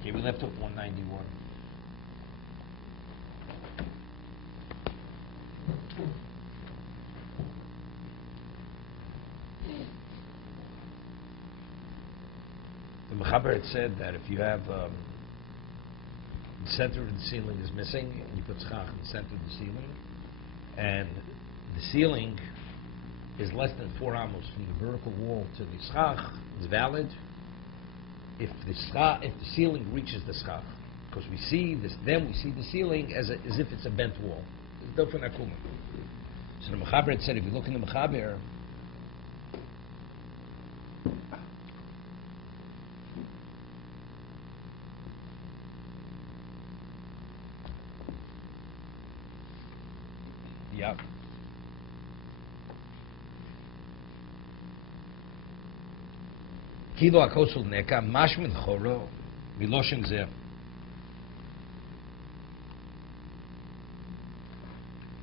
Okay, we left off 191. The Mechaber had said that if you have the center of the ceiling is missing, and you put schach in the center of the ceiling, and the ceiling is less than 4 amos from the vertical wall to the schach, it's valid. If the ceiling reaches the schach, because we see this, then we see the ceiling as if it's a bent wall. It's dofen akuma. So the Mechaber had said, if you look in the Mechaber, yeah. Kilo akosul neka mashmin choro miloshin zeh.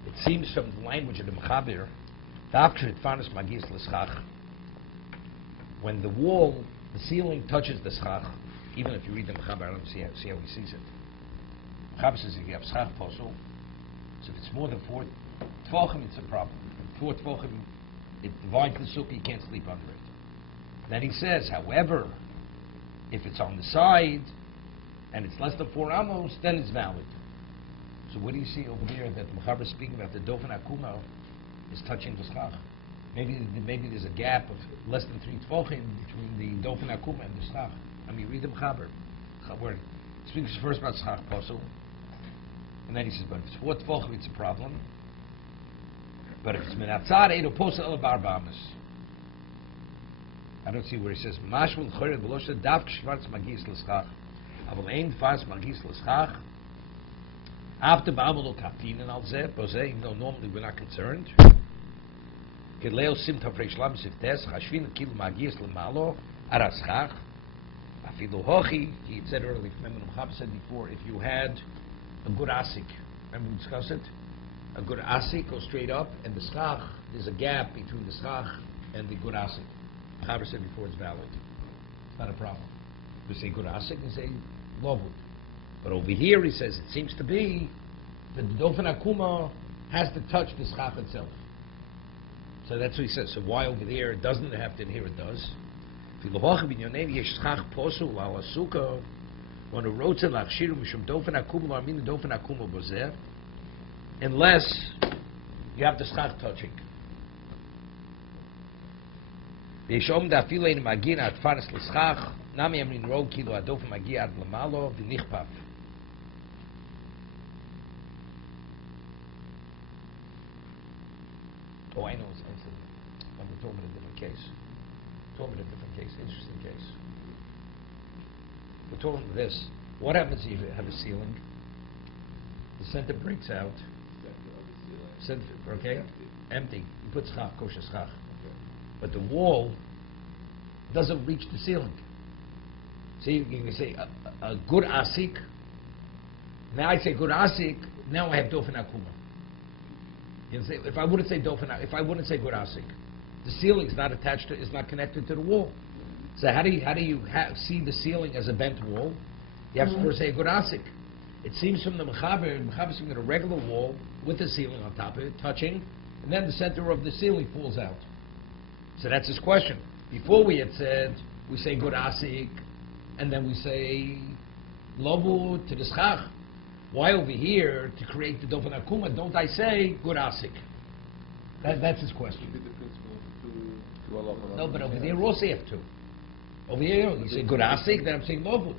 It seems from the language of the Mechaber, when the wall, the ceiling touches the schach, even if you read the Mechaber, I don't see how he sees it. Mechaber says if you have schach posel, so if it's more than 4 tefachim, it's a problem. 4 tefachim, it divides the sukkah, you can't sleep under it. Then he says, however, if it's on the side and it's less than 4 amos, then it's valid. So what do you see over there that the Mechaber is speaking about? The dofen akuma is touching the schach. Maybe there's a gap of less than 3 tefachim between the dofen akuma and the schach. I mean, read the Mechaber. He speaks first about schach posel, and then he says, but if it's 4 tefachim, it's a problem. But if it's min atzad, eido posel el barba amos. I don't see where he says mashmul chored belosha davk shvarz magis l'schach aval ein fas magis l'schach after ba'amol kaftin and al zeh bozeh, even though normally we're not concerned. Kedleo sim tafrei shlam siftes chashvin kil magis l'malo araschach afilu hochi. He said earlier, remember the Mechaber said before, if you had a good asik, remember we discussed it, a good asik goes straight up, and the schach, there's a gap between the schach and the good asik. Mechaber said before, it's valid. It's not a problem. We say good asik and say lovud. But over here he says it seems to be that the dofen akuma has to touch the schach itself. So that's what he says. So why over there it doesn't have to, and here it does. Unless you have the schach touching. וישום דאפילו אין מגיע עד פרס לסכך, נמי אמרין רוב כאילו הדופן מגיע עד למעלו ונכפף. Oh, I know it's sensitive. But we're talking about a different case. Interesting case. We're talking about this. What happens if you have a ceiling? The center breaks out. Center, okay? Empty. You put schach, kosher schach. But the wall doesn't reach the ceiling. So you can say a good asik. Now I say good asik. Now I have dofen akuma. You can say if I wouldn't say good asik, the ceiling is not attached to, is not connected to the wall. So how do you see the ceiling as a bent wall? You have to first say a good asik. It seems from the Mechaber is a regular wall with the ceiling on top of it, touching, and then the center of the ceiling falls out. So that's his question. Before we had said, we say good asik, and then we say lobu to the schach. Why over here, to create the dofen akuma, don't I say good asik? That's his question. No, but over there also you have to. Over here you say good asik, then I'm saying lobu.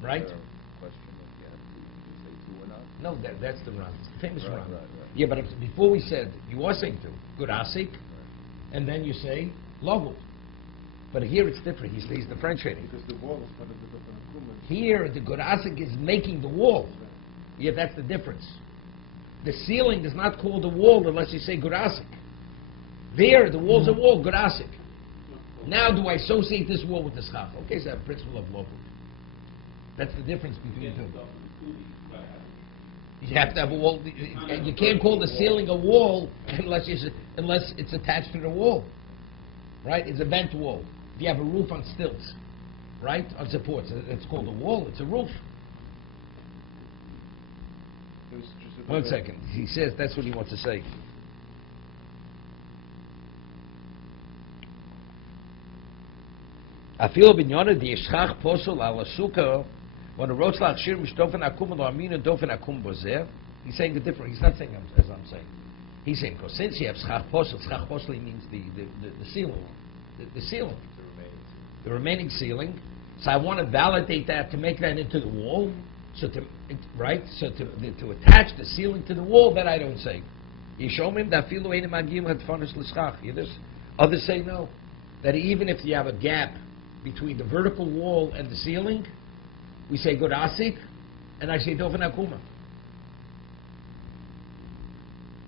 Right? No, that's the Ran. It's the famous Ran. Right. Yeah, but before we said, you are saying two. Good asik, and then you say lovul. But here it's different. He's differentiating. Because the wall is part of the dofen akuma. Here, the good asik is making the wall. Yeah, that's the difference. The ceiling is not called a wall unless you say good asik. There, the wall's a wall, good asik. Now, do I associate this wall with the schach? Okay, so the principle of lovul. That's the difference between the two. You have to have a wall. You can't call the ceiling a wall unless it's attached to the wall, right? It's a bent wall. If you have a roof on stilts, right? On supports. It's called a wall. It's a roof. One second. He says that's what he wants to say. Afilo binyana di yishchach posol ala sukkah. When a rosh lachshir mishtofen akum lo amin and dofen akum bozer, he's saying a different. He's not saying as I'm saying. He's saying because since you have schach posel means the ceiling, the ceiling, the remaining ceiling. So I want to validate that to make that into the wall. So to attach the ceiling to the wall, that I don't say. Yishomim dafilu einim magim hadfanis l'schach. Others say no, that even if you have a gap between the vertical wall and the ceiling, we say good asik, and I say dofen akuma.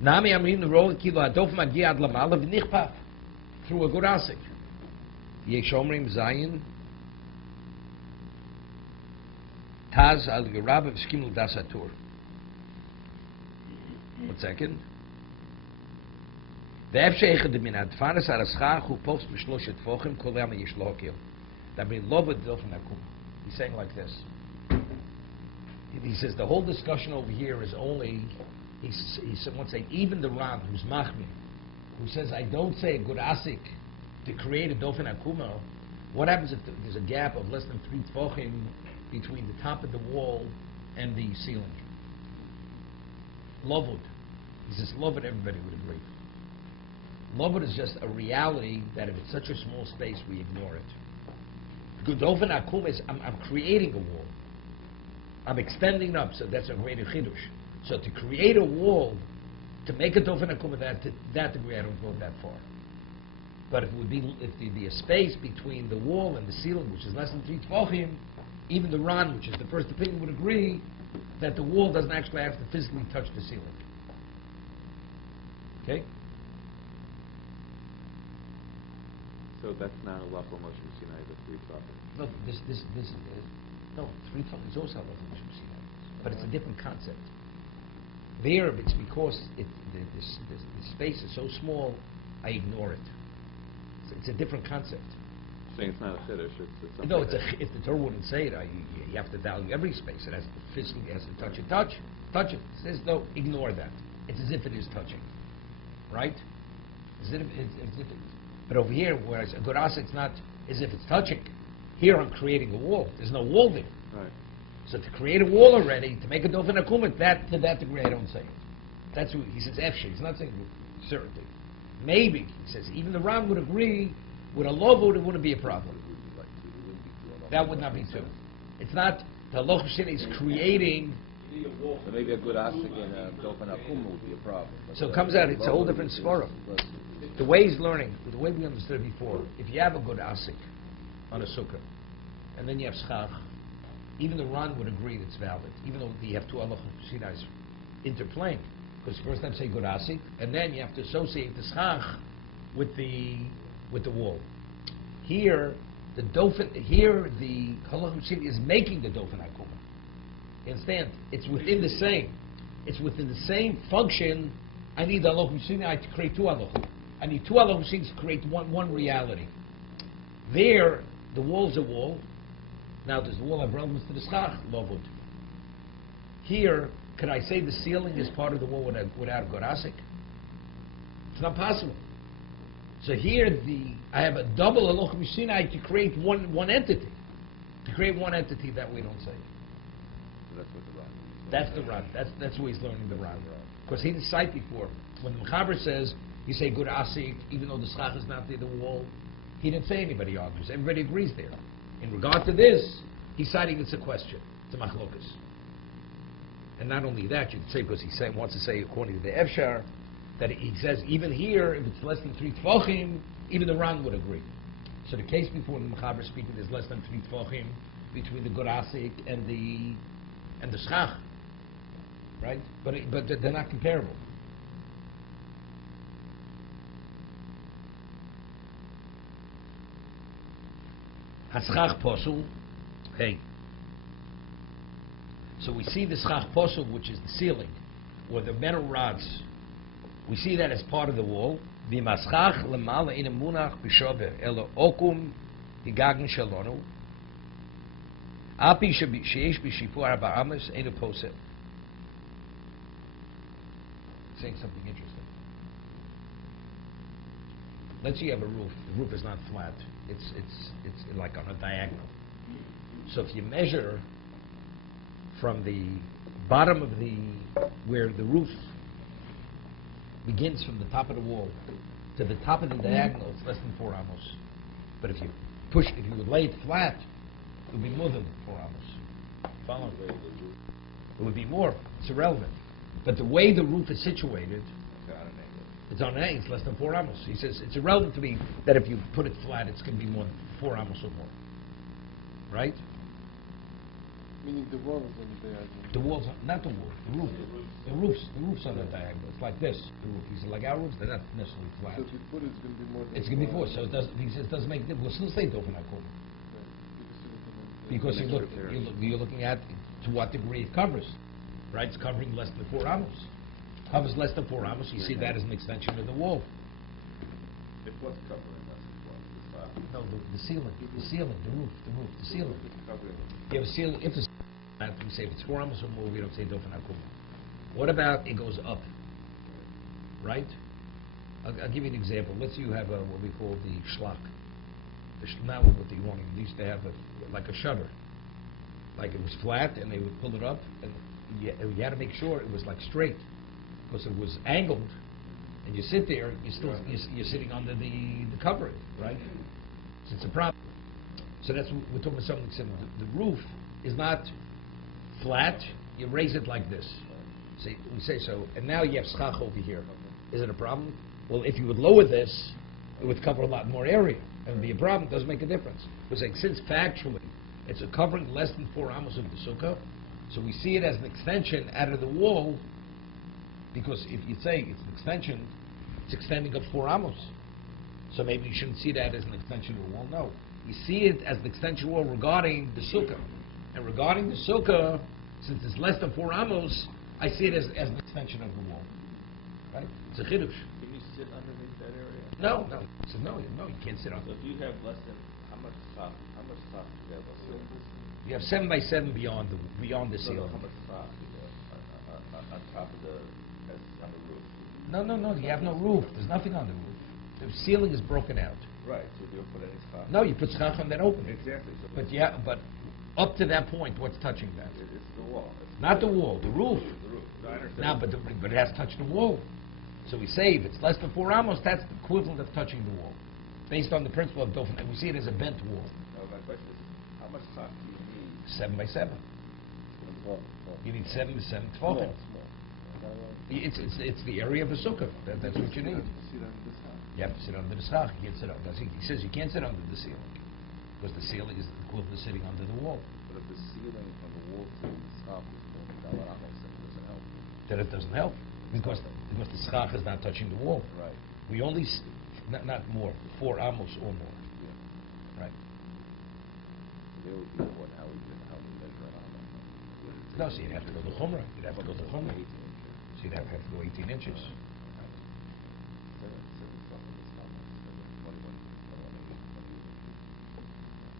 Nami amrim the roll kilo adof magi ad lamala v'nichpaf through a good asik. Yeshomrim zayin taz al Rabbi v'skimul dasatur. 1 second. Ve'ef she'echad min adfanas araschach hu post b'shloshet fochim kol yama yishlohokil. That means loved dofen akuma. He's saying like this. He says the whole discussion over here is only, he wants to say, even the Ran, who's Machmir, who says, I don't say a good asik to create a dofen akuma, what happens if there's a gap of less than 3 tfochim between the top of the wall and the ceiling? Lovud. He says, lovud, everybody would agree. Lovud is just a reality that if it's such a small space, we ignore it. Because dofen akuma is, I'm creating a wall. I'm extending up, so that's a greater chidush. So to create a wall, to make a dofen akuma, to that degree, I don't go that far. But if there'd be a space between the wall and the ceiling, which is less than 3 tefachim, even the Ran, which is the first opinion, would agree that the wall doesn't actually have to physically touch the ceiling. Okay? So that's not a lawful motion of Sinai, the 3 tefachim. No, no, 3 tefachim is also a lawful motion of Sinai, but it's a different concept. There, it's because the space is so small, I ignore it. It's a different concept. Saying it's not a chiddush, it's no, if the Torah wouldn't say it, you have to value every space. It has to physically, it has to touch it. It says no, ignore that. It's as if it is touching, right? But over here, whereas a good asa, it's not as if it's touching. Here, I'm creating a wall. There's no wall there. Right. So to create a wall already, to make a dofen akuma, to that degree, I don't say it. That's what he says. Efshir. He's not saying certainty. Maybe he says even the Ram would agree with a lovo, it wouldn't be a problem. That would not be true. It's not the loch is creating. So maybe a good asik and a dofen akuma would be a problem. So it comes out. It's a whole different svara. The way he's learning, the way we understood it before, if you have a good asik on a sukkah, and then you have schach, even the Ran would agree that it's valid, even though you have 2 halachos sinais interplaying. Because first I'm saying good asik, and then you have to associate the schach with the wall. Here, the halachos is making the dofen akuma. You understand? It's within the same function. I need the halachos to create 2 halachos. I need 2 halachos to create one reality. There, the wall's a wall. Now, does the wall have relevance to the schach? Lovud. Here, could I say the ceiling is part of the wall without gorasik? It's not possible. So here, I have a double halacha mishinai to create one entity. To create one entity that we don't say. So that's what the Ran is. That's the Ran. That's where he's learning the Ran. Because he didn't cite before. When the Mechaber says, you say good asik, even though the schach is not near the wall, he didn't say anybody argues. Everybody agrees there. In regard to this, he's citing it's a question. It's a machlokas. And not only that, you can say, because he wants to say, according to the Efshar, that he says, even here, if it's less than 3 tefachim, even the Ran would agree. So the case before the Mechaber speaking is less than 3 tefachim between the Gorasik and the Schach. Right? But they're not comparable. Haschach posul. Hey. So we see the schach posul, which is the ceiling, or the metal rods. We see that as part of the wall. V'maschach lemala in munach b'shover elo okum higagen shalonu. Api sheyesh b'shipur arba amos ein poseh. Saying something interesting. Let's say you have a roof. The roof is not flat. It's like on a diagonal. So if you measure from the bottom of where the roof begins from the top of the wall to the top of the diagonal, it's less than 4 amos. But if you would lay it flat, it would be more than 4 amos. Follow? It would be more. It's irrelevant. But the way the roof is situated, it's on an angle. It's less than 4 amos. He says it's irrelevant to me that if you put it flat, it's going to be more than 4 amos or more. Right? Meaning the wall is on the diagonal. The wall's not the wall. The roof. The roof's on the diagonal. It's like this. The roof. He said, like our roofs, they're not necessarily flat. So if you put it, it's going to be more than It's going to be 4. So it doesn't. He says it doesn't make. We'll still say Dofen HaKol. Because you're looking at to what degree it covers, right? It's covering less than 4 amos. Covers less than 4 amos. You see that as an extension of the wall. It was covering less than 4 amos. No, the ceiling, the roof, the ceiling. You have a ceiling. If it's we say if it's 4 amos or more, we don't say Dofen HaKol. What about it goes up, right? I'll give you an example. Let's say you have what we call the schlock. Now with the awning, they used to have like a shutter. Like it was flat, and they would pull it up, and you had to make sure it was like straight, because it was angled, and you sit there, you're sitting under the covering, right? So it's a problem. So that's we're talking about something similar. The roof is not flat. You raise it like this. See, we say so, and now you have schach over here. Is it a problem? Well, if you would lower this, it would cover a lot more area. It would be a problem. It doesn't make a difference. We're saying since factually it's a covering less than 4 amos of the sukkah, so we see it as an extension out of the wall, because if you say it's an extension, it's extending up 4 amos. So maybe you shouldn't see that as an extension of the wall. No. You see it as an extension wall regarding the sukkah. And regarding the sukkah, since it's less than 4 amos, I see it as an extension of the wall. Right? It's a chidush. Can you sit underneath that area? No. He says, no, you can't sit on So it. if you have less than, how much top do you have on the You have 7 by 7 beyond the ceiling. How much top do you have on top of on the roof? No, you have no roof. There's nothing on the roof. The ceiling is broken out. Right, so you don't put any top. No, you put schach on that opening. Exactly. So But up to that point, what's touching that? it's the wall. Not the wall, the roof. The roof. I understand. Now, but it has to touch the wall. So we say if it's less than 4 amos, that's the equivalent of touching the wall, based on the principle of Dofen. And we see it as a bent wall. No, my question is, how much top do you need? 7 by 7. You need 7 by 7 tefachim. It's the area of the sukkah. That's what you need. You have to sit under the schach. You can't sit under. He says you can't sit under the ceiling, because the ceiling is the equivalent of sitting under the wall. But if the ceiling from the wall to the top is more than $1, then it doesn't help. Then it doesn't help, because the schach is not touching the wall. Right. We only not more 4 amos or more. Yeah. Right. There would be what? How would you measure an almond? No, so you'd have to go to chumrah. You'd have to go to chumrah. So you'd have to go 18 inches.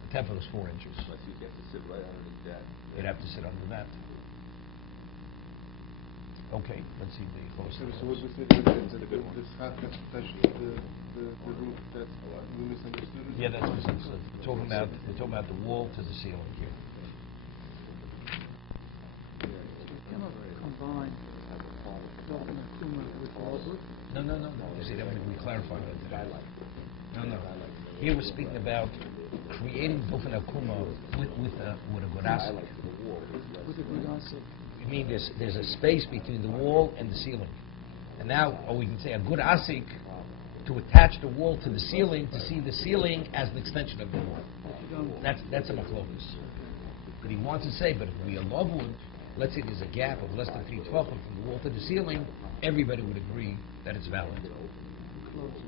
The tefah is 4 inches. Unless you get to sit right underneath that. You'd have to sit under that. Okay, let's see the close. So what we said, the schach has to touch the roof, that's we misunderstood it? Yeah, that's misunderstood. We're talking about the wall to the ceiling here. You cannot combine Dofen HaKol with Robert. No. You see, that we clarified that. No. Here we're speaking about creating Dofen HaKol with a good asik. With a good answer. I mean, there's a space between the wall and the ceiling. And now, or we can say a good asik to attach the wall to the ceiling, to see the ceiling as an extension of the wall. That's a machlokus. But he wants to say, but if we allow wood, let's say there's a gap of less than 3 tefachim from the wall to the ceiling, everybody would agree that it's valid. Close it.